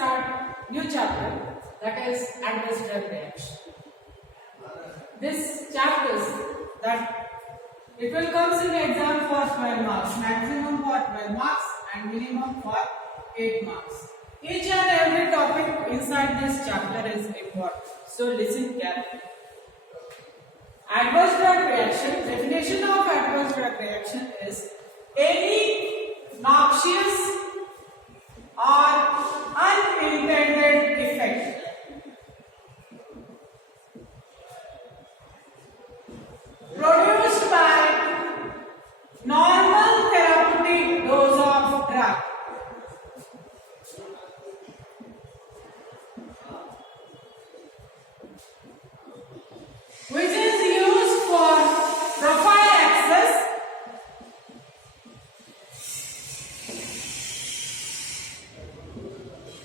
start new chapter, that is adverse drug reaction. This chapters that it will comes in exam for 12 marks, maximum for 12 marks and minimum for 8 marks. Each and every topic inside this chapter is important. So listen carefully. Adverse drug reaction. Definition of adverse drug reaction is any noxious or unintended effect produced by normal therapeutic dose of drug which is used for prophylaxis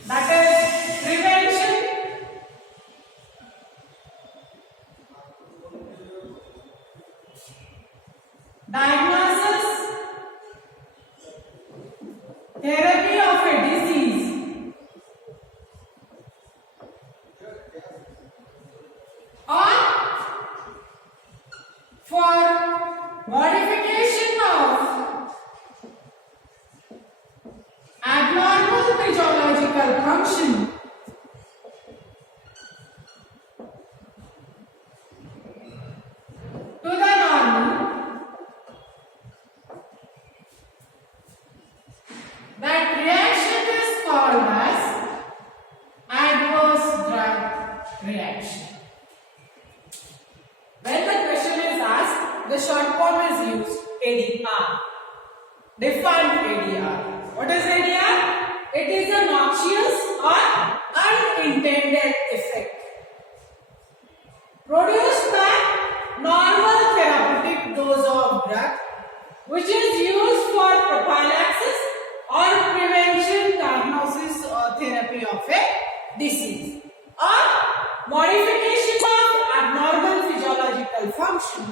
that is prevention diagnosis therapy of a disease or for modification of abnormal physiological function to the normal. That reaction is called as adverse drug reaction. When the question is asked, the short form is used, ADR. Define ADR. What is ADR? It is a noxious or unintended effect produced by normal therapeutic dose of drug which is used for prophylaxis or prevention, diagnosis or therapy of a disease or modification of abnormal physiological function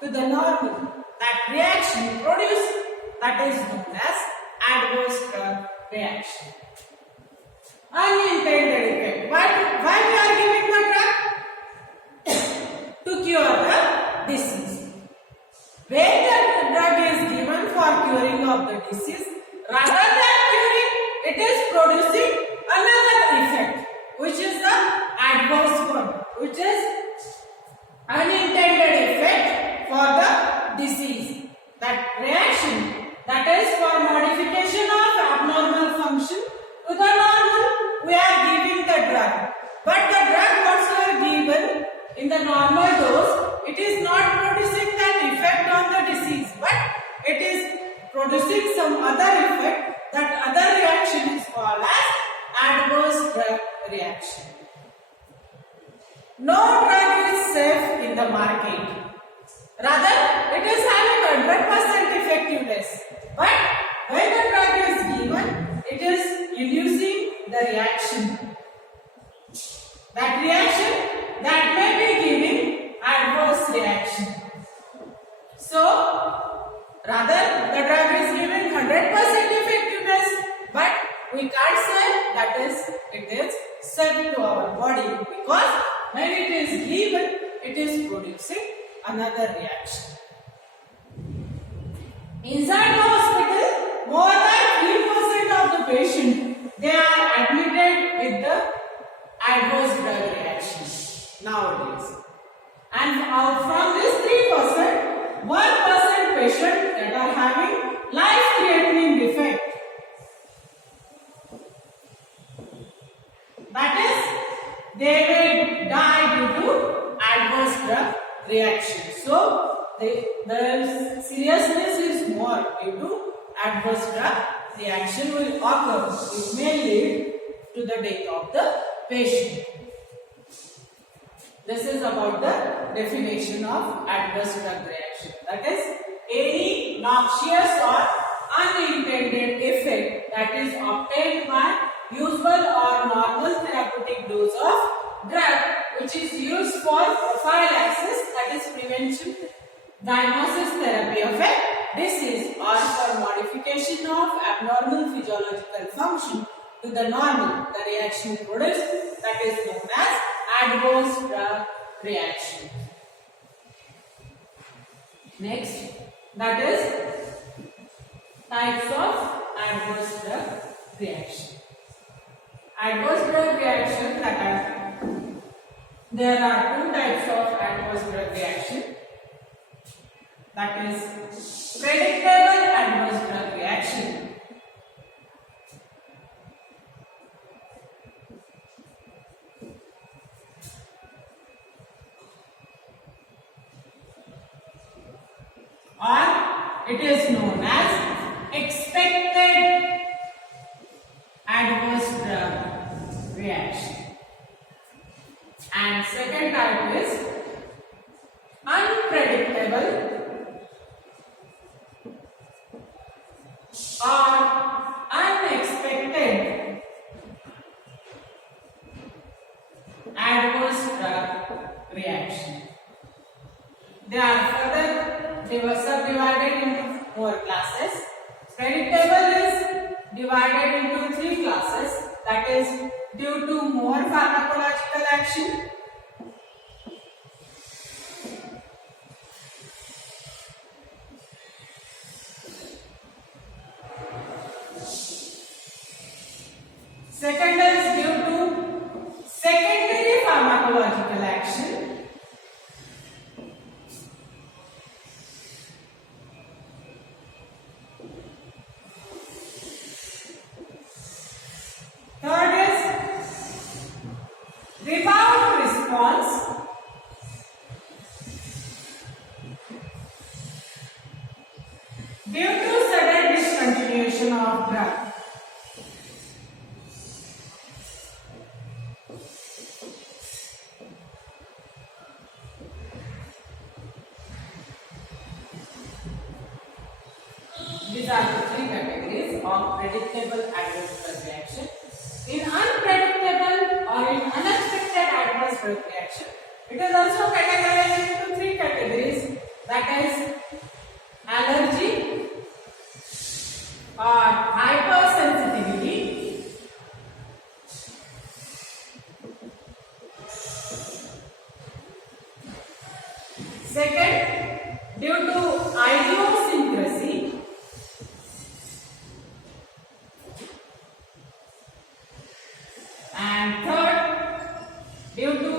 to the normal. That reaction produced, that is known as adverse drug reaction. Unintended effect. Why we are giving the drug? To cure the disease. When the drug is given for curing of the disease, rather than curing, it is producing another effect, which is the adverse one, which is unintended effect for the disease. That reaction, that is for modification of abnormal function to the normal, we are giving the drug. But the drug what we are given in the normal dose, it is not producing that effect on the disease, but it is producing some other effect. That other reaction is called as adverse drug reaction. No drug is safe in the market. Rather, it is having 100% effectiveness. But when the drug is given, it is inducing the reaction. That reaction that may be giving adverse reaction. So, rather the drug is giving 100% effectiveness, but we can't say that it is safe to our body because when it is given, it is producing another reaction. Inside the hospital, more than 3% of the patient they are admitted with the adverse drug reaction nowadays. And from this 3%, 1% patients that are having life-threatening defect. That is, they may die due to adverse drug reaction. So, the seriousness is more due to adverse drug reaction will occur. It may lead to the death of the patient. This is about the definition of adverse drug reaction. That is, any noxious or unintended effect that is obtained by usual or normal therapeutic dose of drug which is used for prophylaxis, that is prevention, diagnosis, therapy of a disease or for modification of abnormal physiological function to the normal, the reaction produced, that is known as adverse drug reaction. Next, that is types of adverse drug reaction. Adverse drug reaction, there are two types of adverse drug reaction. That is predictable adverse drug reaction or it is known as expected adverse drug reaction. And second type is unpredictable or unexpected adverse drug reaction. They are further subdivided into more classes. Predictable is divided into three classes, that is due to more pharmacological action, second is due to secondary pharmacological action, third is rebound response, due to sudden discontinuation of drug. These are the three categories of predictable adverse drug reaction. In unpredictable or in unexpected adverse drug reaction, it is also categorized into three categories, that is allergy or hypersensitivity, second due to idiosyncrasy, and third due to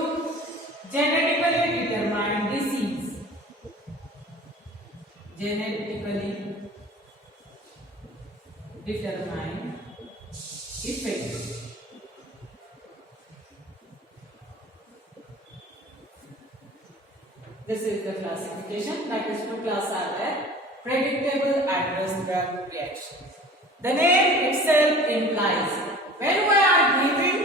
genetically determined disease. Genetically determined effect. This is the classification, that is two classes are there. Predictable adverse drug reaction. The name itself implies when we are giving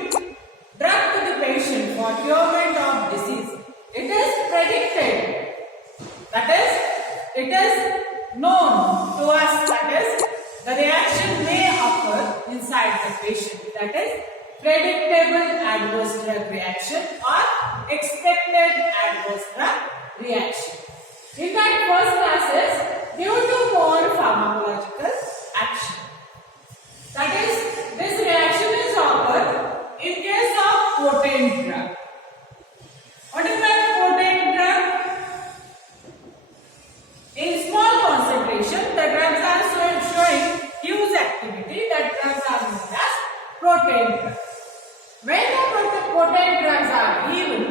drug to the patient for curement of disease, it is predicted. That is, it is known to us, that is, the reaction may occur inside the patient. That is predictable adverse drug reaction or expected adverse drug reaction. In that first classes, due to more pharmacological action. That is, this reaction is occurred in case of potent drug. What is that potent drug? In small concentration, the drugs are showing huge activity. That drugs are known as potent drugs. When the potent drugs are given,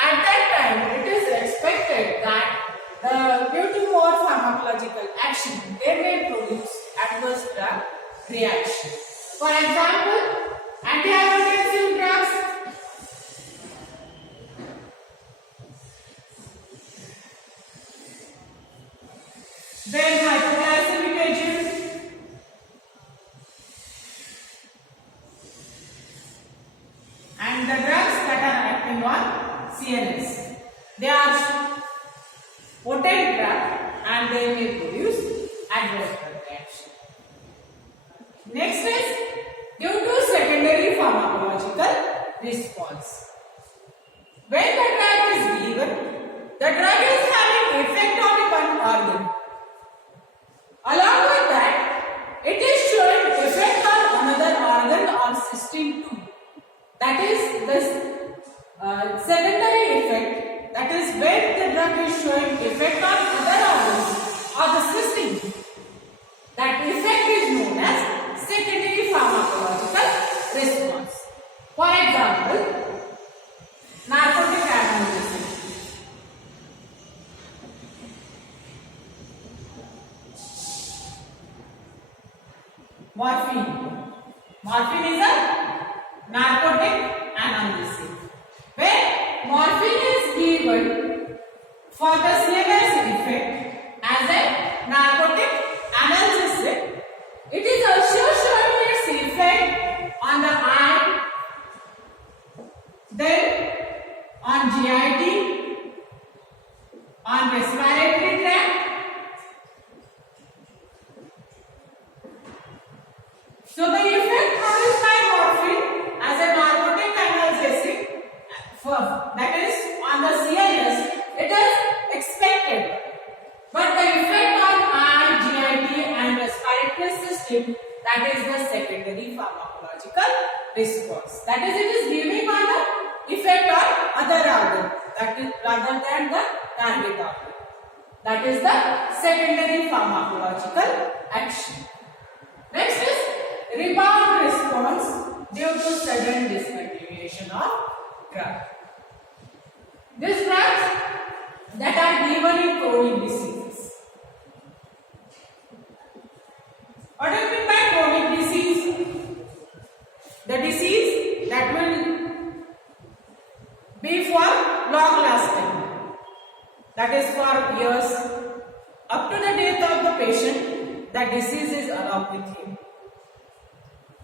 at that time it is expected that due to more pharmacological action, they may produce adverse drug reaction. For example, antihypertensive drugs, then hypoglycemic agents, and the drugs that are acting on CNS. They are potent drug and they may produce adverse drug reaction. Next is due to secondary pharmacological response. When the drug is given, the drug is having effect on one organ. Along with that, it is showing effect on another organ or the secondary effect, that is when the drug is showing effect on other organs or the system. That effect is known as secondary pharmacological response. For example, narcotic analgesic. Morphine. Morphine is a narcotic analgesic. When morphine is given for the CNS effect as a narcotic analgesic, it is also showing its effect on the eye, then on GIT, on respiratory tract. So the effect produced by morphine as a narcotic analgesic, that is on the CNS, it is expected. But the effect on eye, GIT and respiratory system, that is the secondary pharmacological response. That is, it is giving on the effect on other organ, that is rather than the target organ. That is the secondary pharmacological action. Next is rebound response due to sudden discontinuation of drug. These drugs that are given in chronic diseases. What do you mean by chronic disease? The disease that will be for long lasting. That is for years. Up to the death of the patient, the disease is along with him.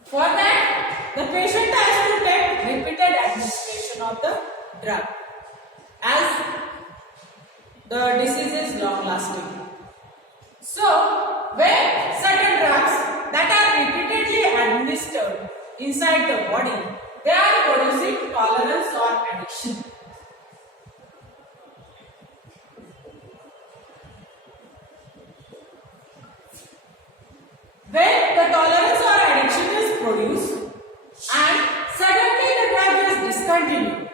For that, the patient has to take repeated administration of the drug as the disease is long lasting. So, when certain drugs that are repeatedly administered inside the body, they are producing tolerance or addiction. When the tolerance or addiction is produced and suddenly the drug is discontinued,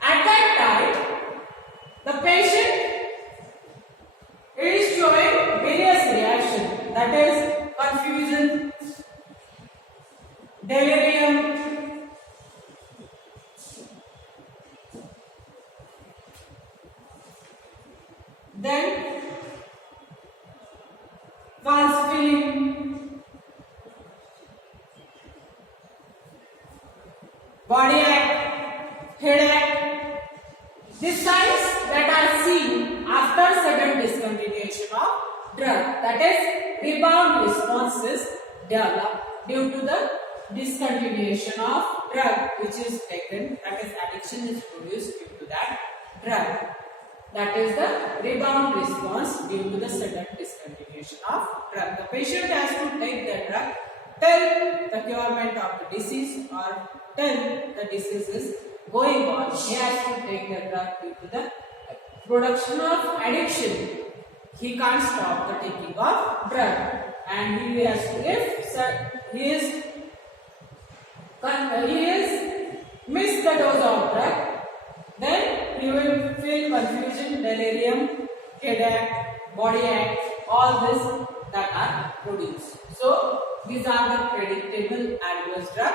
at that time the patient is showing various reactions, that is confusion, delirium, then false feeling, body ache, headache. These signs that are seen after sudden discontinuation of drug, that is rebound responses develop due to the discontinuation of drug which is taken, that is addiction is produced due to that drug. That is the rebound response due to the sudden discontinuation of drug. The patient has to take the drug till the curement of the disease or till the disease is going on. He has to take the drug due to the production of addiction. He can't stop the taking of drug, and he has to, if he is missed the dose of drug, then he will feel confusion, delirium, headache, body ache, all this that are produced. So these are the predictable adverse drug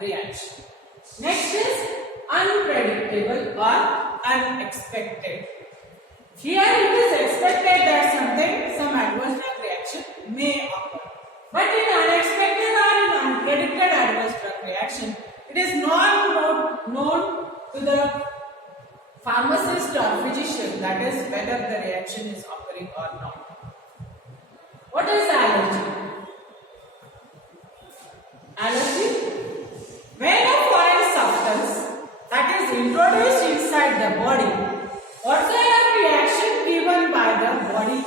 reaction. Next is unpredictable or unexpected. Here it is expected that some adverse drug reaction may occur. But in unexpected or in unpredicted adverse drug reaction, it is not known to the pharmacist or physician, that is whether the reaction is occurring or not. What is allergy? Allergy? When a foreign substance that is introduced inside the body, whatsoever reaction given by the body,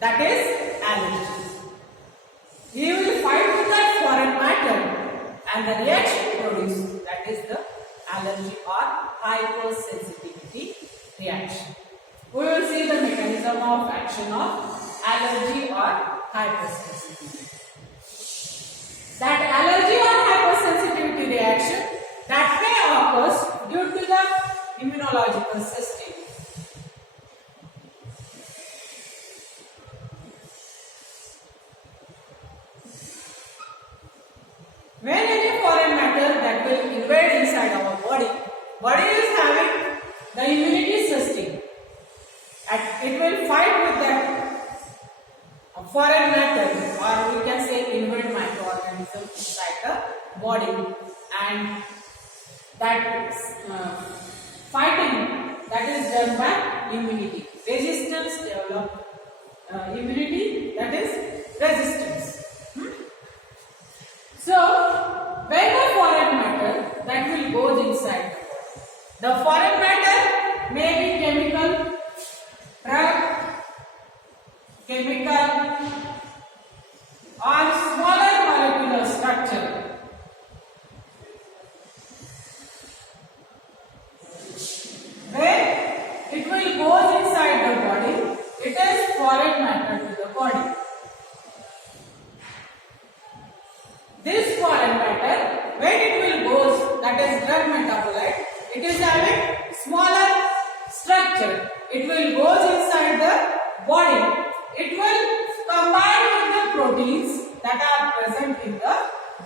that is allergy. He will fight with that foreign matter and the reaction produced, that is the allergy or hypersensitivity reaction. We will see the mechanism of action of allergy or hypersensitivity. That allergy or hypersensitivity reaction that may immunological system. When any foreign matter that will invade inside our body is having the immunity system. And it will fight with that foreign matter, or we can say invade microorganism inside the body, and that fighting that is done by immunity. Resistance develop immunity, that is resistance. So, when the foreign matter that will go inside the foreign matter may be chemical, drug, chemical, or smaller molecular structure. When it will go inside the body, it is foreign matter to the body. This foreign matter, when it will go, that is drug metabolite, it is having smaller structure. It will go inside the body. It will combine with the proteins that are present in the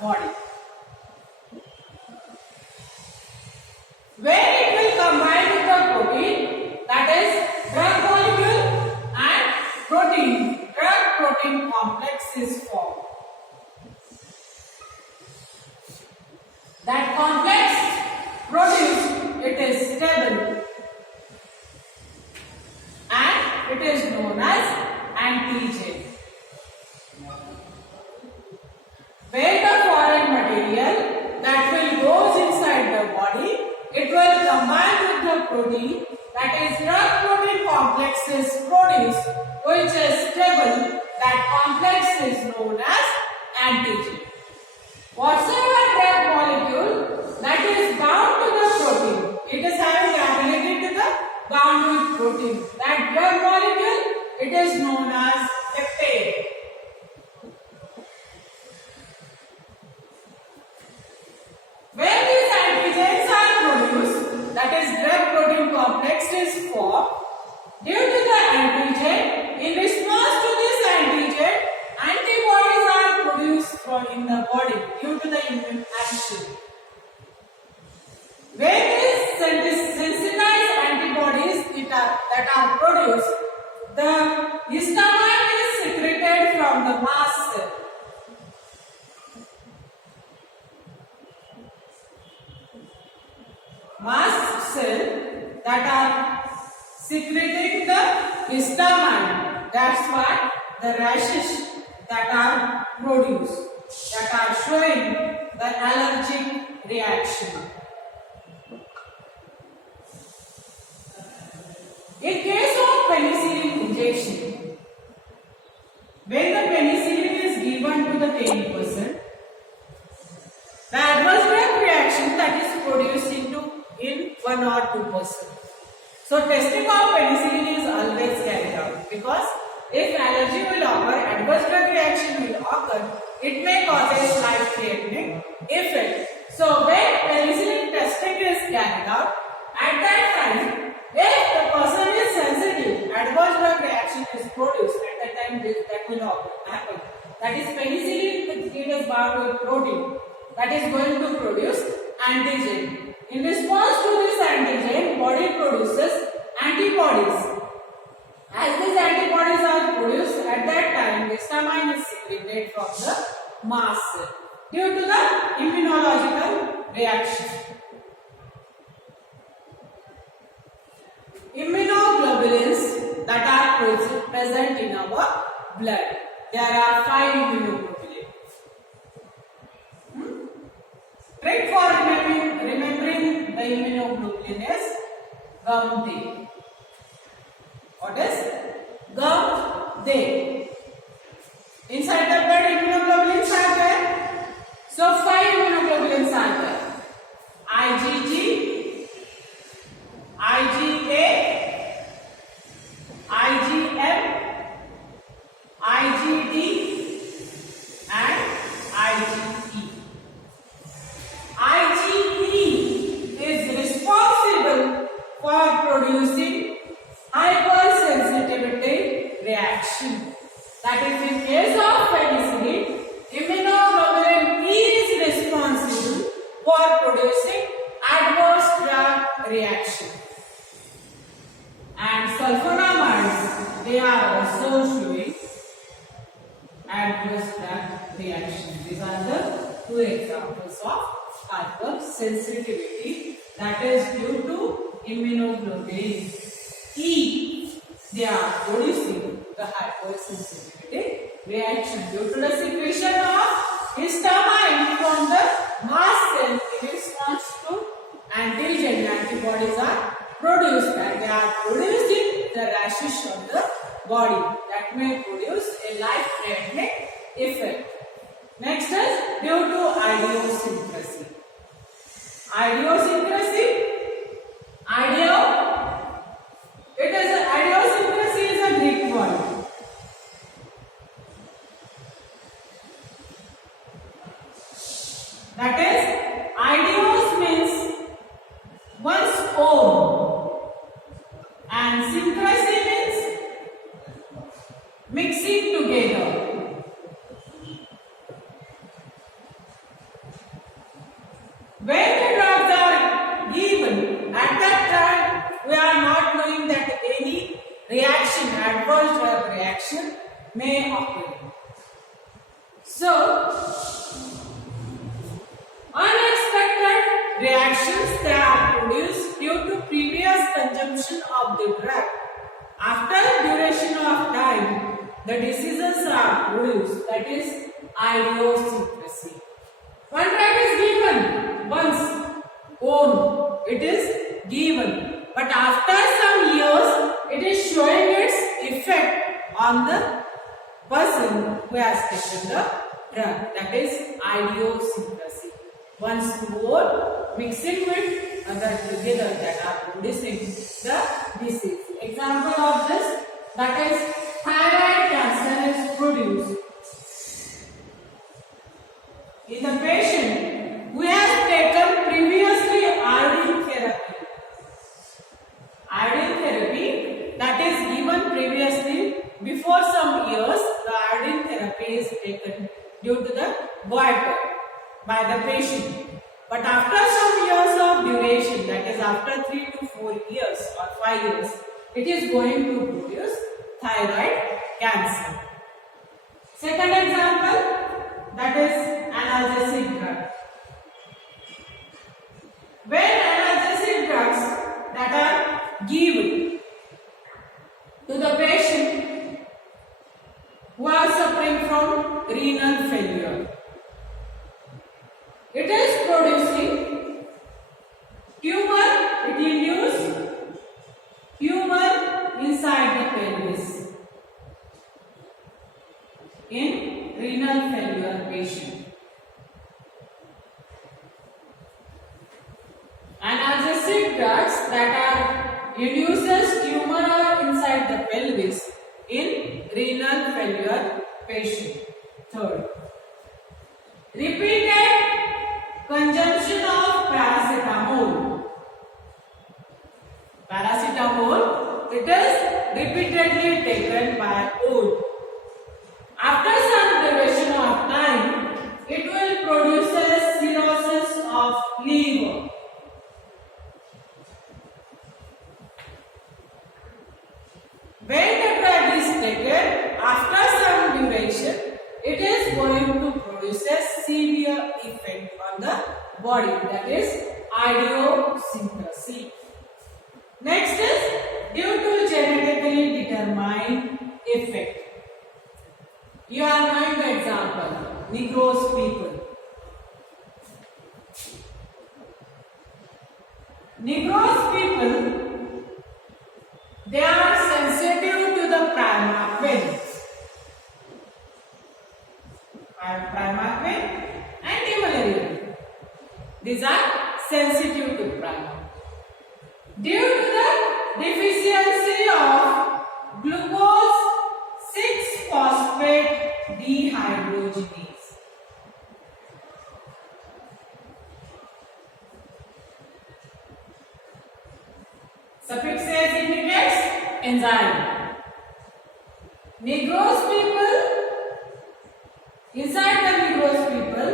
body. When it will combine with the protein, that is drug molecule and protein, drug-protein complex is formed. That complex produced, it is stable and it is known as antigen. When the foreign material that will go inside the body, it will combine with the protein, that is drug-protein complex is produced, which is stable. That complex is known as antigen. Whatsoever drug molecule that is bound to the protein, it is having the ability to the bound with protein. That drug molecule, it is known as peptide. When these antigens are produced, that is drug-protein complex is formed. Due to the antigen, in response to this antigen, antibodies are produced in the body due to the immune action. When these sensitized antibodies that are produced, the histamine is secreted from the mast cell. Mast cell that are secreting the histamine. That's why the rashes that are produced, that are showing the allergic reaction. In case of penicillin injection, when the penicillin is given to the 10%, the adverse drug reaction that is produced in 1 or 2%. So testing of penicillin is always carried out, because if allergy will occur, adverse drug reaction will occur, it may cause life-threatening effect. So when penicillin testing is carried out, at that time, if the person is sensitive, adverse drug reaction is produced, at that time that will happen. That is penicillin, it is bound with protein, that is going to produce antigen. In response to this antigen, body produces antibodies. As these antibodies are produced, at that time histamine is secreted from the mast cell due to the immunological reaction. Immunoglobulins that are present in our blood. There are 5 immunoglobulins. Trick for remembering the immunoglobulin is gum day. What is gum day? Inside the blood, immunoglobulins are there. So 5 immunoglobulins are there. IgG, IgA, IgM, IgD and IgE. IgE is responsible for two examples of hypersensitivity, that is due to immunoglobulin E. They are producing the hypersensitivity reaction due to the secretion of histamine from the mast cell in response to antigen. Antibodies are produced and they are producing the rashes on the body that may produce a life-threatening effect. Next is due to idiosyncrasy. Idiosyncrasy. Idiosyncrasy is a Greek word. That is, idios means one's own, and syncrasy means mixing together. When the drugs are given, at that time we are not knowing that any reaction, adverse drug reaction may occur. So, unexpected reactions that are produced due to previous consumption of the drug. After duration of time, the diseases are produced, that is idiosyncrasy. One drug is given, one's own, it is given. But after some years, it is showing its effect on the person who has taken the drug. That is idiosyncrasy. One's own mixing with other together that are producing the disease. Example of this, that is thyroid cancer is produced in the patient who has taken previously iodine therapy. Iodine therapy that is given previously before some years, the iodine therapy is taken due to the goiter by the patient. But after some years of duration, that is after 3 to 4 years or 5 years, it is going to produce thyroid cancer. Second example, that is analgesic drug. When analgesic drugs that are given to the patient who are suffering from renal failure, it is producing tumor, it induces tumor inside the pelvis in renal failure patient. Analgesic drugs that are induces tumor inside the pelvis in renal failure patient. Third, repeated consumption of paracetamol. Paracetamol, it is repeatedly taken by old. After some duration of time, it will produce cirrhosis of liver. When the drug is taken, after some duration, it is going to produce a severe effect on the body, that is idiosyncrasy. Next is due to genetically determined effect. You are knowing the example, Negroes people. Negroes people, they are sensitive to the primaquine. Primaquine, anti-malarial. These are sensitive to primaquine. Due to the deficiency of glucose 6-phosphate dehydrogenase. Suffix S indicates enzyme. Negroes people, inside the Negroes people,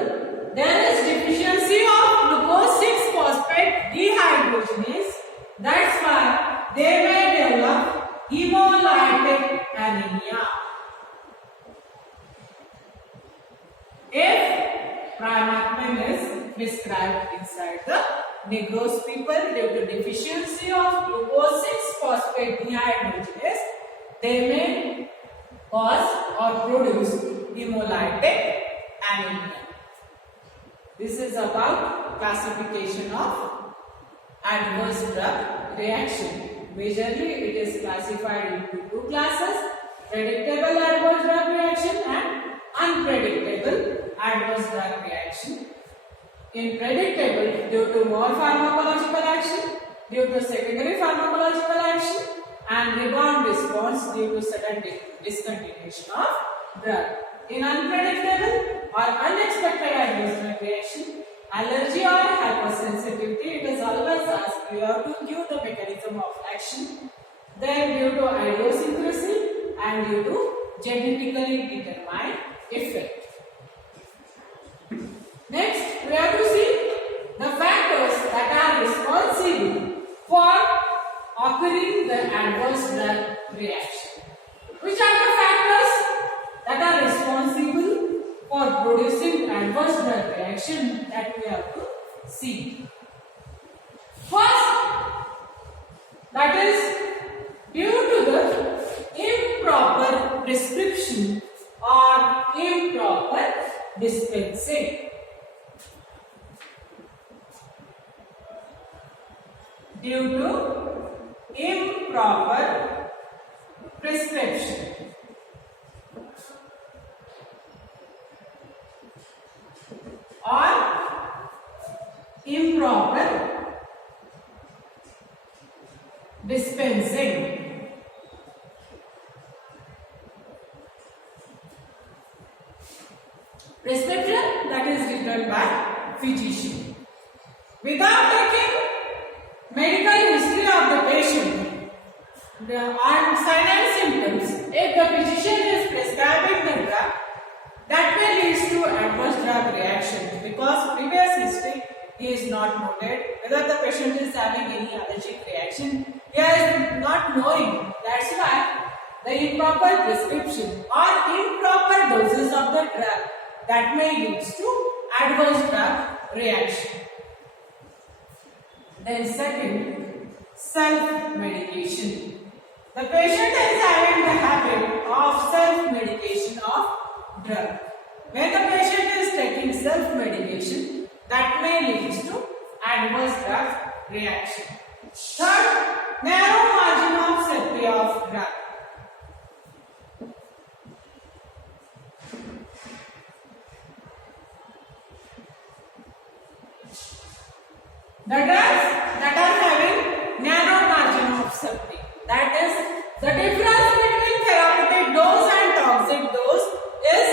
there is deficiency of glucose 6-phosphate dehydrogenase. That's why they may develop hemolytic anemia. If Primarpen is prescribed inside the Negroes people due to deficiency of glucose 6-phosphate dehydrogenase. They may cause or produce hemolytic anemia. This is about classification of adverse drug reaction. Majorly, it is classified into two classes: predictable adverse drug reaction and unpredictable adverse drug reaction. In predictable, due to more pharmacological action, due to secondary pharmacological action, and rebound response due to sudden discontinuation of drug. In unpredictable or unexpected adverse drug reaction, allergy or hypersensitivity, it is always asked, you have to give the mechanism of action. Then due to idiosyncrasy and due to genetically determined effect. Next, we have to see the factors that are responsible for occurring the adverse drug reaction. Which are the factors that are responsible for producing adverse drug reaction that we have to see? First, that is due to the improper prescription or improper dispensing. Due to improper prescription or improper dispensing. Prescription that is written by physician. Without taking medical history of the patient and signs and symptoms, if the physician is prescribing the drug, that may lead to adverse drug reaction because previous history he is not noted whether the patient is having any allergic reaction. He is not knowing. That's why the improper prescription or improper doses of the drug that may lead to adverse drug reaction. Then second, self-medication. The patient is having the habit of self-medication of drug. When the patient is taking self-medication, that may lead to adverse drug reaction. Third, narrow margin of safety of drug. The drugs that are having narrow margin of safety, that is, the difference between therapeutic dose and toxic dose is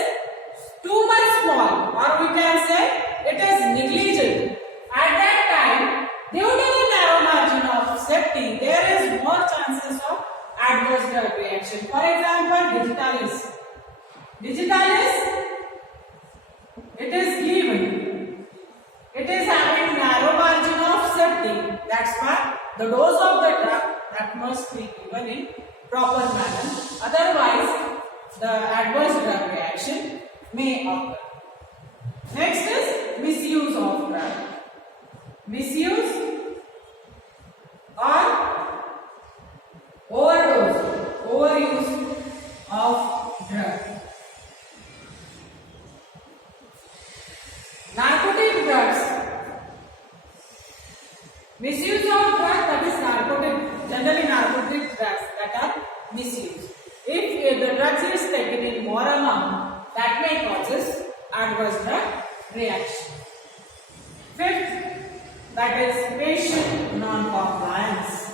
too much small, or we can say it is negligible. At that time, due to the narrow margin of safety, there is more chances of adverse drug reaction. For example, digitalis. Digitalis, it is given. It is having narrow margin of safety. That's why the dose of the drug that must be given in proper manner. Otherwise, the adverse drug reaction may occur. Next is misuse of drug. Misuse or overuse of drug. Narcotic drugs. Misuse of drugs, that is narcotic, generally narcotic drugs that are misused. If the drugs is taken in more amount, that may causes adverse drug reaction. Fifth, that is patient non-compliance.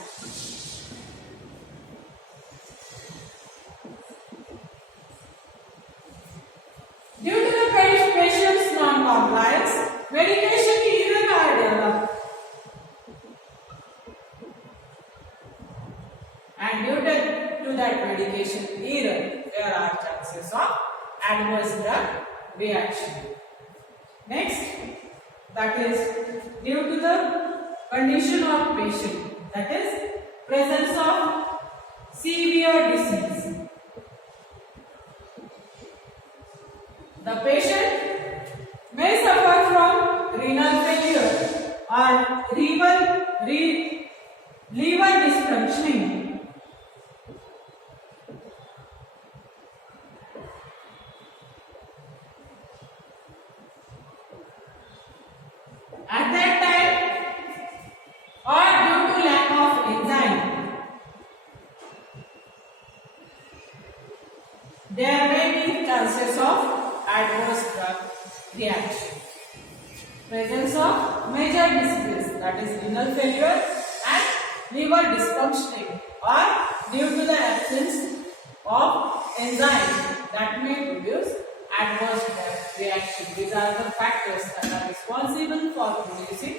Due to the patient's non-compliance, medication even are developed. And due to that medication error, there are chances of adverse drug reaction. Next, that is due to the condition of patient, that is presence of severe disease. The patient may suffer or liver dysfunctioning. At that time, or due to lack of enzyme, there may be chances of adverse drug reaction. Presence of major diseases, that is renal failure and liver dysfunctioning, or due to the absence of enzyme that may produce adverse drug reaction. These are the factors that are responsible for producing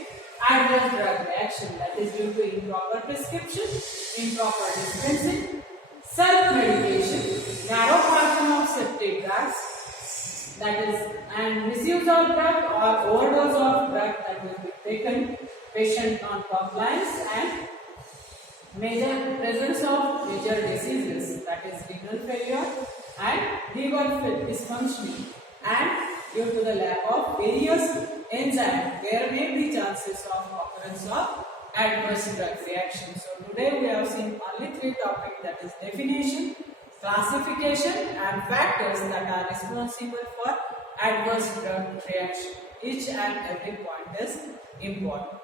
adverse drug reaction, that is due to improper prescription, improper dispensing, self-medication, narrow parthenoceptive drugs, that is, and misuse of drug or overdose of drug that will be taken, patient non-compliance, and major presence of major diseases, that is renal failure and liver dysfunctioning, and due to the lack of various enzymes, there may be chances of occurrence of adverse drug reaction. So today we have seen only three topics, that is definition, classification and factors that are responsible for adverse drug reaction. Each and every point is important.